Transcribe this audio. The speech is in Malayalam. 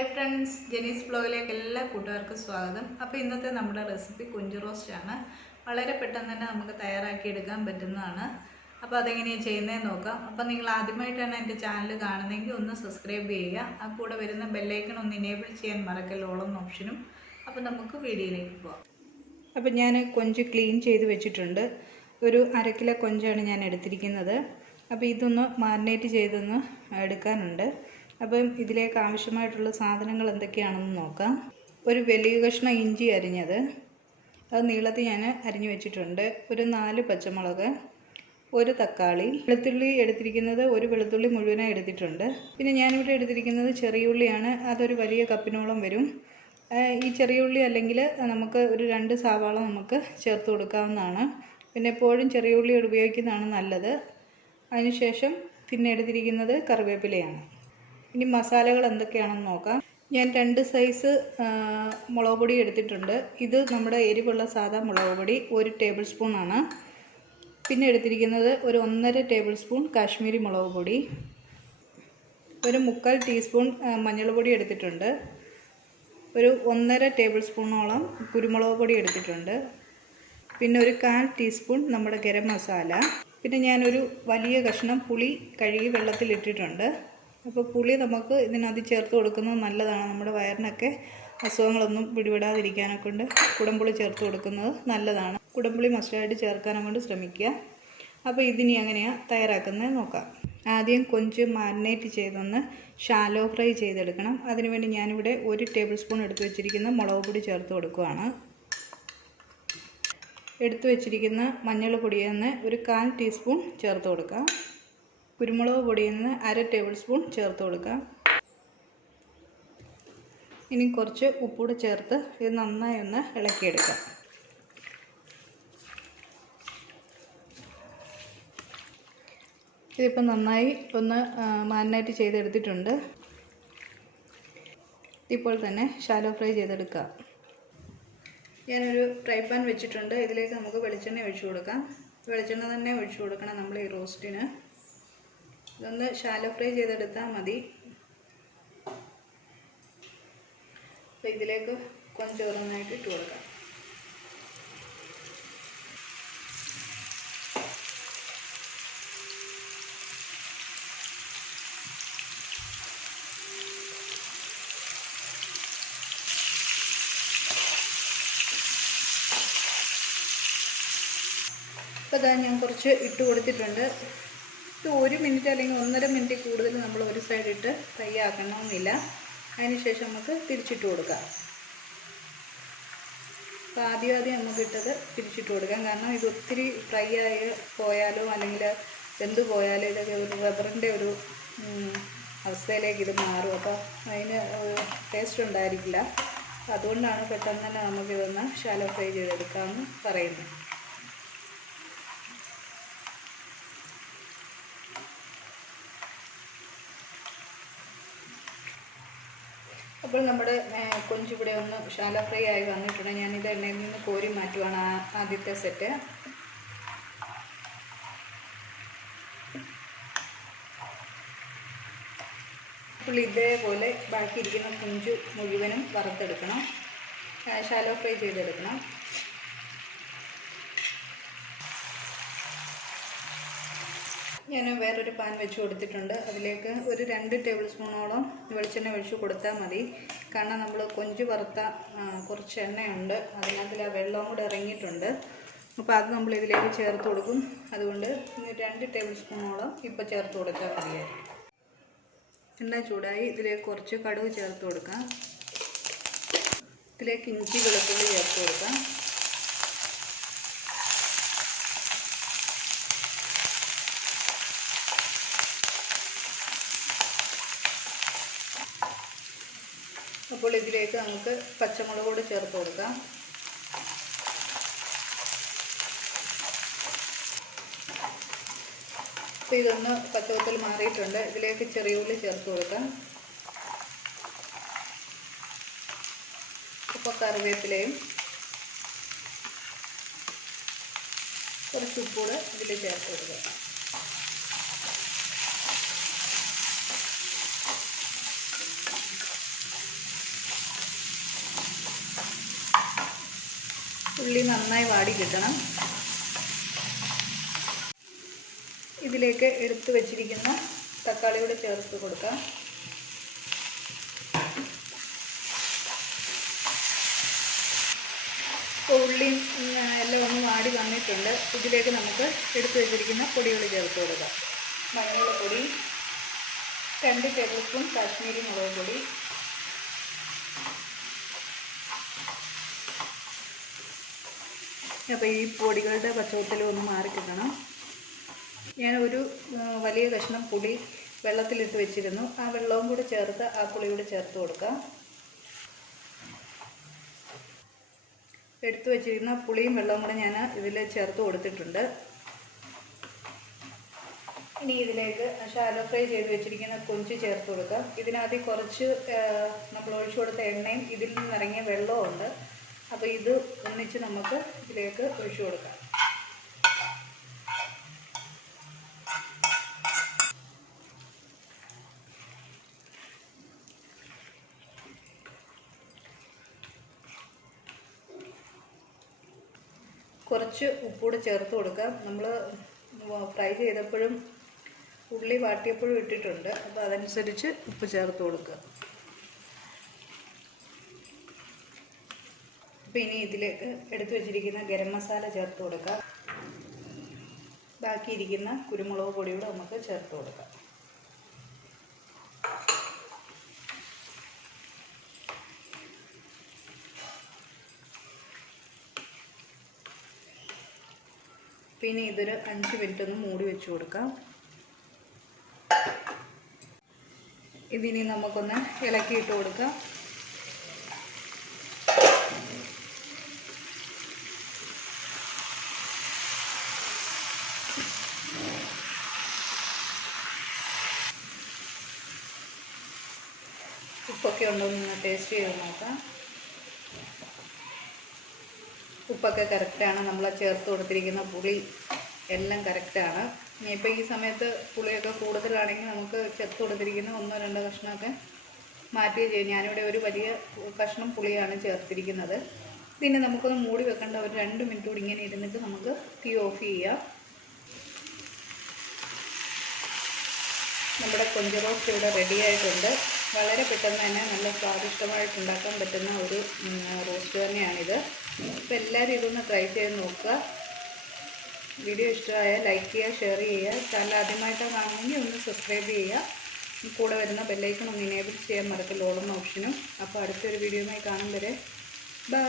ഹായ് ഫ്രണ്ട്സ്, ജെനീസ് ബ്ലോഗിലേക്ക് എല്ലാ കൂട്ടുകാർക്കും സ്വാഗതം. അപ്പോൾ ഇന്നത്തെ നമ്മുടെ റെസിപ്പി കൊഞ്ച് റോസ്റ്റ് ആണ്. വളരെ പെട്ടെന്ന് തന്നെ നമുക്ക് തയ്യാറാക്കി എടുക്കാൻ പറ്റുന്നതാണ്. അപ്പോൾ അതെങ്ങനെയാണ് ചെയ്യുന്നതെന്ന് നോക്കാം. അപ്പോൾ നിങ്ങൾ ആദ്യമായിട്ടാണ് എൻ്റെ ചാനൽ കാണുന്നതെങ്കിൽ ഒന്ന് സബ്സ്ക്രൈബ് ചെയ്യുക. ആ കൂടെ വരുന്ന ബെല്ലൈക്കൺ ഒന്ന് എനേബിൾ ചെയ്യാൻ മറക്കല്ല, ഓളം ഓപ്ഷനും. അപ്പോൾ നമുക്ക് വീഡിയോയിലേക്ക് പോകാം. അപ്പോൾ ഞാൻ കൊഞ്ച് ക്ലീൻ ചെയ്ത് വെച്ചിട്ടുണ്ട്. ഒരു 1/2 കിലോ കൊഞ്ചാണ് ഞാൻ എടുത്തിരിക്കുന്നത്. അപ്പോൾ ഇതൊന്ന് മാരിനേറ്റ് ചെയ്തൊന്ന് എടുക്കാനുണ്ട്. അപ്പം ഇതിലേക്ക് ആവശ്യമായിട്ടുള്ള സാധനങ്ങൾ എന്തൊക്കെയാണെന്ന് നോക്കാം. ഒരു വലിയ കഷ്ണം ഇഞ്ചി അരിഞ്ഞത്, അത് നീളത്തിൽ ഞാൻ അരിഞ്ഞു വെച്ചിട്ടുണ്ട്. ഒരു 4 പച്ചമുളക്, ഒരു തക്കാളി, വെളുത്തുള്ളി എടുത്തിരിക്കുന്നത് ഒരു വെളുത്തുള്ളി മുഴുവനായി എടുത്തിട്ടുണ്ട്. പിന്നെ ഞാനിവിടെ എടുത്തിരിക്കുന്നത് ചെറിയ ഉള്ളിയാണ്. അതൊരു വലിയ കപ്പിനോളം വരും. ഈ ചെറിയ ഉള്ളി അല്ലെങ്കിൽ നമുക്ക് ഒരു 2 സവാള നമുക്ക് ചേർത്ത് കൊടുക്കാവുന്നതാണ്. പിന്നെ എപ്പോഴും ചെറിയ ഉള്ളി ഉപയോഗിക്കുന്നതാണ് നല്ലത്. അതിനുശേഷം പിന്നെ എടുത്തിരിക്കുന്നത് കറിവേപ്പിലയാണ്. ഇനി മസാലകൾ എന്തൊക്കെയാണെന്ന് നോക്കാം. ഞാൻ 2 സൈസ് മുളക് പൊടി എടുത്തിട്ടുണ്ട്. ഇത് നമ്മുടെ എരിവുള്ള സാധാ മുളക് പൊടി 1 ടേബിൾ സ്പൂൺ ആണ്. പിന്നെ എടുത്തിരിക്കുന്നത് ഒരു 1.5 ടേബിൾ സ്പൂൺ കാശ്മീരി മുളക് പൊടി, ഒരു 3/4 ടീസ്പൂൺ മഞ്ഞൾപ്പൊടി എടുത്തിട്ടുണ്ട്, ഒരു 1.5 ടേബിൾ സ്പൂണോളം കുരുമുളക് പൊടി എടുത്തിട്ടുണ്ട്, പിന്നെ ഒരു 1/4 ടീസ്പൂൺ നമ്മുടെ ഗരം മസാല. പിന്നെ ഞാനൊരു വലിയ കഷ്ണം പുളി കഴുകി വെള്ളത്തിലിട്ടിട്ടുണ്ട്. അപ്പോൾ പുളി നമുക്ക് ഇതിനകത്ത് ചേർത്ത് കൊടുക്കുന്നത് നല്ലതാണ്. നമ്മുടെ വയറിനൊക്കെ അസുഖങ്ങളൊന്നും പിടിപെടാതിരിക്കാനൊക്കെ കൊണ്ട് കുടംപുളി ചേർത്ത് കൊടുക്കുന്നത് നല്ലതാണ്. കുടംപുളി മസ്റ്റായിട്ട് ചേർക്കാനും കൊണ്ട് ശ്രമിക്കുക. അപ്പോൾ ഇതിനി എങ്ങനെയാണ് തയ്യാറാക്കുന്നത് നോക്കാം. ആദ്യം കൊഞ്ച് മാരിനേറ്റ് ചെയ്തൊന്ന് ഷാലോ ഫ്രൈ ചെയ്തെടുക്കണം. അതിനുവേണ്ടി ഞാനിവിടെ 1 ടേബിൾ സ്പൂൺ എടുത്ത് വെച്ചിരിക്കുന്ന മുളക് പൊടി ചേർത്ത് കൊടുക്കുകയാണ്. എടുത്തു വെച്ചിരിക്കുന്ന മഞ്ഞൾ പൊടിയിൽ നിന്ന് ഒരു 1/4 ടീസ്പൂൺ ചേർത്ത് കൊടുക്കാം. കുരുമുളക് പൊടിയിൽ നിന്ന് 1/2 ടേബിൾ സ്പൂൺ ചേർത്ത് കൊടുക്കാം. ഇനി കുറച്ച് ഉപ്പൂടെ ചേർത്ത് ഇത് നന്നായി ഒന്ന് ഇളക്കിയെടുക്കാം. ഇതിപ്പോൾ നന്നായി ഒന്ന് മാരിനേറ്റ് ചെയ്തെടുത്തിട്ടുണ്ട്. ഇപ്പോൾ തന്നെ ഷാലോ ഫ്രൈ ചെയ്തെടുക്കാം. ഞാനൊരു ഫ്രൈ പാൻ വെച്ചിട്ടുണ്ട്. ഇതിലേക്ക് നമുക്ക് വെളിച്ചെണ്ണ ഒഴിച്ചു കൊടുക്കാം. വെളിച്ചെണ്ണ തന്നെ ഒഴിച്ചു കൊടുക്കണം നമ്മൾ ഈ റോസ്റ്റിന്. ഇതൊന്ന് ഷാലോ ഫ്രൈ ചെയ്തെടുത്താൽ മതി. അപ്പോൾ ഇതിലേക്ക് കൊഞ്ച് ഓരോന്നായിട്ട് ഇട്ട് കൊടുക്കാം. അപ്പോൾ ഇതാ ഞാൻ കുറച്ച് ഇട്ട് കൊടുത്തിട്ടുണ്ട്. ഇത് 1 മിനിറ്റ് അല്ലെങ്കിൽ 1.5 മിനിറ്റ് കൂടുതൽ നമ്മൾ ഒരു സൈഡിട്ട് ഫ്രൈ ആക്കണമെന്നില്ല. അതിനുശേഷം നമുക്ക് തിരിച്ചിട്ട് കൊടുക്കാം. അപ്പോൾ ആദ്യം നമുക്കിട്ടത് തിരിച്ചിട്ട് കൊടുക്കാം. കാരണം ഇത് ഒത്തിരി ഫ്രൈ ആയി പോയാലോ അല്ലെങ്കിൽ വെന്ത് പോയാലോ ഇതൊക്കെ ഒരു റബ്ബറിൻ്റെ ഒരു അവസ്ഥയിലേക്ക് ഇത് മാറും. അപ്പോൾ അതിന് ടേസ്റ്റ് ഉണ്ടായിരിക്കില്ല. അതുകൊണ്ടാണ് പെട്ടെന്ന് തന്നെ നമുക്കിതൊന്ന് ഷാലോ ഫ്രൈ ചെയ്തെടുക്കാമെന്ന് പറയുന്നത്. അപ്പോൾ നമ്മുടെ കൊഞ്ചിവിടെ ഒന്ന് ഷാലോ ഫ്രൈ ആയി വന്നിട്ടുണ്ട്. ഞാനിത് എണ്ണയിൽ നിന്ന് കോരി മാറ്റുവാണ് ആദ്യത്തെ സെറ്റ്. അപ്പോൾ ഇതേപോലെ ബാക്കിയിരിക്കുന്ന കൊഞ്ച് മുഴുവനും വറുത്തെടുക്കണം, ഷാലോ ഫ്രൈ ചെയ്തെടുക്കണം. ഞാൻ വേറൊരു പാൻ വെച്ച് കൊടുത്തിട്ടുണ്ട്. അതിലേക്ക് ഒരു 2 ടേബിൾ സ്പൂണോളം വെളിച്ചെണ്ണ ഒഴിച്ച് കൊടുത്താൽ മതി. കാരണം നമ്മൾ കൊഞ്ച് വറുത്ത കുറച്ച് എണ്ണയുണ്ട്, അതിനകത്തിൽ ആ വെള്ളവും കൂടെ ഇറങ്ങിയിട്ടുണ്ട്. അപ്പോൾ അത് നമ്മൾ ഇതിലേക്ക് ചേർത്ത് കൊടുക്കും. അതുകൊണ്ട് 2 ടേബിൾ സ്പൂണോളം ഇപ്പോൾ ചേർത്ത് കൊടുത്താൽ മതിയായിരിക്കും. എണ്ണ ചൂടായി ഇതിലേക്ക് കുറച്ച് കടുക് ചേർത്ത് കൊടുക്കാം. ഇതിലേക്ക് ഇഞ്ചി വെളുത്തുള്ളി ചേർത്ത് കൊടുക്കാം. അപ്പോൾ ഇതിലേക്ക് നമുക്ക് പച്ചമുളക് കൂടി ചേർത്ത് കൊടുക്കാം. അപ്പോൾ ഇതൊന്ന് പച്ചവത്തിൽ മാറിയിട്ടുണ്ട്. ഇതിലേക്ക് ചെറിയ ഉള്ളി ചേർത്ത് കൊടുക്കാം. ഇപ്പോൾ കറിവേപ്പിലയും കുറച്ച് ഉപ്പൂടെ ഇതിൽ ചേർത്ത് കൊടുക്കാം. ഉള്ളി നന്നായി വാടി കിട്ടണം. ഇതിലേക്ക് എടുത്തു വെച്ചിരിക്കുന്ന തക്കാളി കൂടെ ചേർത്ത് കൊടുക്കാം. ഇപ്പോൾ ഉള്ളിയും എല്ലാം ഒന്ന് വാടി വന്നിട്ടുണ്ട്. ഇതിലേക്ക് നമുക്ക് എടുത്തു വെച്ചിരിക്കുന്ന പൊടികൾ ചേർത്ത് കൊടുക്കാം. മഞ്ഞൾപ്പൊടി, 2 ടേബിൾ സ്പൂൺ കാശ്മീരി മുളക് പൊടി, അപ്പോൾ ഈ പൊടികളുടെ പച്ചവത്തിൽ ഒന്ന് മാറിക്കിട്ടണം. ഞാൻ ഒരു വലിയ കഷ്ണം പുളി വെള്ളത്തിലിട്ട് വെച്ചിരുന്നു. ആ വെള്ളവും കൂടി ചേർത്ത് ആ പുളി കൂടി ചേർത്ത് കൊടുക്കാം. എടുത്തു വെച്ചിരുന്ന പുളിയും വെള്ളവും കൂടെ ഞാൻ ഇതിൽ ചേർത്ത് കൊടുത്തിട്ടുണ്ട്. ഇനി ഇതിലേക്ക് ഷാലോ ഫ്രൈ ചെയ്ത് വെച്ചിരിക്കുന്ന കൊഞ്ച് ചേർത്ത് കൊടുക്കാം. ഇതിനകത്ത് കുറച്ച് നമ്മൾ ഒഴിച്ചു കൊടുത്ത എണ്ണയും ഇതിൽ നിന്നിറങ്ങിയ വെള്ളവും ഉണ്ട്. അപ്പോൾ ഇത് ഒന്നിച്ച് നമുക്ക് ഇതിലേക്ക് ഒഴിച്ചു കൊടുക്കാം. കുറച്ച് ഉപ്പൂടെ ചേർത്ത് കൊടുക്കാം. നമ്മൾ ഫ്രൈ ചെയ്തപ്പോഴും ഉള്ളി വാട്ടിയപ്പോഴും ഇട്ടിട്ടുണ്ട്. അപ്പോൾ അതനുസരിച്ച് ഉപ്പ് ചേർത്ത് കൊടുക്കുക. അപ്പോൾ ഇനി ഇതിലേക്ക് എടുത്തു വെച്ചിരിക്കുന്ന ഗരം മസാല ചേർത്ത് കൊടുക്കാം. ബാക്കിയിരിക്കുന്ന കുരുമുളക് പൊടിയൂടെ നമുക്ക് ചേർത്ത് കൊടുക്കാം. പിന്നെ ഇതൊരു 5 മിനിറ്റ് ഒന്ന് മൂടി വെച്ച് കൊടുക്കാം. ഇതിനി നമുക്കൊന്ന് ഇളക്കിയിട്ട് കൊടുക്കാം. ഉപ്പൊക്കെ ഉണ്ടോ എന്ന് ടേസ്റ്റ് ചെയ്ത് നോക്കാം. ഉപ്പൊക്കെ കറക്റ്റാണ്. നമ്മൾ ചേർത്ത് കൊടുത്തിരിക്കുന്ന പുളി എല്ലാം കറക്റ്റാണ്. ഇപ്പോൾ ഈ സമയത്ത് പുളിയൊക്കെ കൂടുതലാണെങ്കിൽ നമുക്ക് ചേർത്ത് കൊടുത്തിരിക്കുന്ന 1-2 കഷ്ണമൊക്കെ മാറ്റുകയും ചെയ്യും. ഞാനിവിടെ ഒരു വലിയ കഷ്ണം പുളിയാണ് ചേർത്തിരിക്കുന്നത്. പിന്നെ നമുക്കൊന്ന് മൂടി വെക്കേണ്ട ഒരു 2 മിനിറ്റ് കൂടി ഇങ്ങനെ ഇരുന്നിട്ട് നമുക്ക് തീ ഓഫ് ചെയ്യാം. നമ്മുടെ കൊഞ്ച് റോസ്റ്റ് ഇവിടെ റെഡി ആയിട്ടുണ്ട്. വളരെ പെട്ടെന്ന് തന്നെ നല്ല സ്വാദിഷ്ടമായിട്ട് ഉണ്ടാക്കാൻ പറ്റുന്ന ഒരു റോസ്റ്റ് തന്നെയാണിത്. അപ്പോൾ എല്ലാവരും ഇതൊന്ന് ട്രൈ ചെയ്ത് നോക്കുക. വീഡിയോ ഇഷ്ടമായാൽ ലൈക്ക് ചെയ്യുക, ഷെയർ ചെയ്യുക. ചാനൽ ആദ്യമായിട്ടാണ് കാണുമെങ്കിൽ ഒന്ന് സബ്സ്ക്രൈബ് ചെയ്യുക. കൂടെ വരുന്ന ബെല്ലൈക്കൺ ഒന്ന് എനേബിൾ ചെയ്യാൻ മറക്കല്ല, ഓളുന്ന ഓപ്ഷനും. അപ്പോൾ അടുത്തൊരു വീഡിയോയുമായി കാണും വരെ ബൈ.